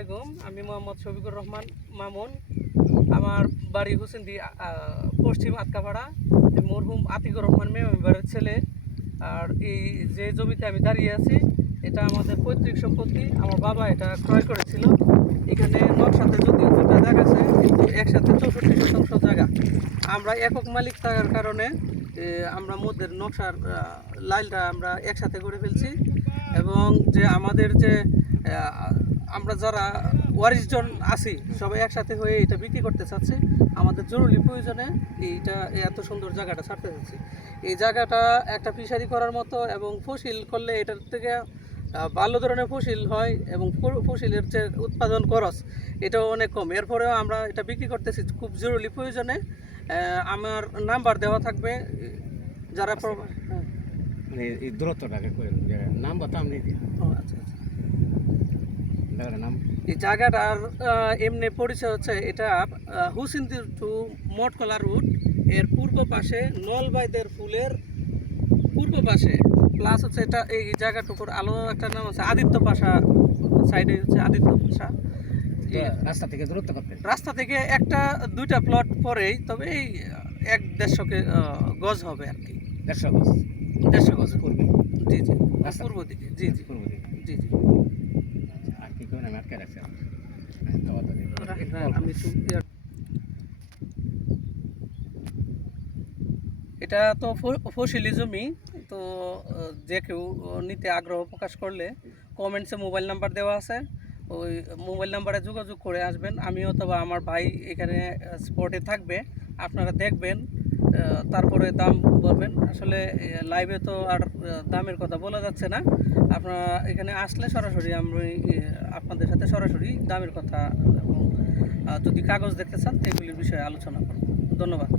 আলাইকুম। আমি মোহাম্মদ শফিকুর রহমান মামুন। আমার বাড়ি হোসেনদী পশ্চিম আতকাপাড়া। মরহুম আতিকুর রহমান মেম্বারের ছেলে। আর এই যে জমিতে আমি দাঁড়িয়ে আছি এটা আমাদের পৈতৃক সম্পত্তি। আমার বাবা এটা ক্রয় করেছিল। এখানে নকশাতে যদিও দুটা জায়গা আছে কিন্তু একসাথে 64% জায়গা। আমরা একক মালিক থাকার কারণে আমরা মধ্যের নকশার লাইনটা আমরা একসাথে করে ফেলছি এবং যে আমাদের যে আমরা যারা ওয়ারিশজন আছি সবাই একসাথে হয়ে এটা বিক্রি করতে চাচ্ছি। আমাদের জরুরি প্রয়োজনে এইটা এত সুন্দর জায়গাটা ছাড়তে চাচ্ছি। এই জায়গাটা একটা ফিশারি করার মতো এবং ফসিল করলে এটার থেকে ভালো ধরনের ফসিল হয় এবং ফসিলের যে উৎপাদন খরচ এটাও অনেক কম। এরপরেও আমরা এটা বিক্রি করতেছি খুব জরুরি প্রয়োজনে। আমার নাম্বার দেওয়া থাকবে যারা মানে এই দূরত্বটাকে নাম্বার তো আমি আচ্ছা আচ্ছা নাম এই জায়গাটার এমনি পরিচয় হচ্ছে এটা হোসেনদী টু মঠকলা রুট এর পূর্ব পাশে নলবাইদের ফুলের পূর্ব পাশে প্লাস হচ্ছে এটা এই জায়গাটুকুর আলো একটা নাম আছে আদিত্য পাশা সাইডে হচ্ছে আদিত্য পাশা। রাস্তা থেকে দূরত্ব কত? রাস্তা থেকে একটা দুইটা প্লট পরেই, তবে এই 1-150 গজ হবে আর কি। 150 গজ? 150 গজ পূর্বে? জি জি রাস্তা পূর্ব দিকে জি জি পূর্ব দিকে। জি জি আর কি করে আমি আটকে রাখছি আমি এটা তো ফসিলি জমি। তো যে কেউ নিতে আগ্রহ প্রকাশ করলে কমেন্টসে মোবাইল নাম্বার দেওয়া আছে, ওই মোবাইল নাম্বারে যোগাযোগ করে আসবেন। আমি অথবা আমার ভাই এখানে স্পটে থাকবে, আপনারা দেখবেন, তারপরে দাম বলবেন। আসলে লাইভে তো আর দামের কথা বলা যাচ্ছে না। আপনারা এখানে আসলে সরাসরি আমি আপনাদের সাথে সরাসরি দামের কথা এবং যদি কাগজ দেখতে চান সেগুলির বিষয়ে আলোচনা করব। ধন্যবাদ।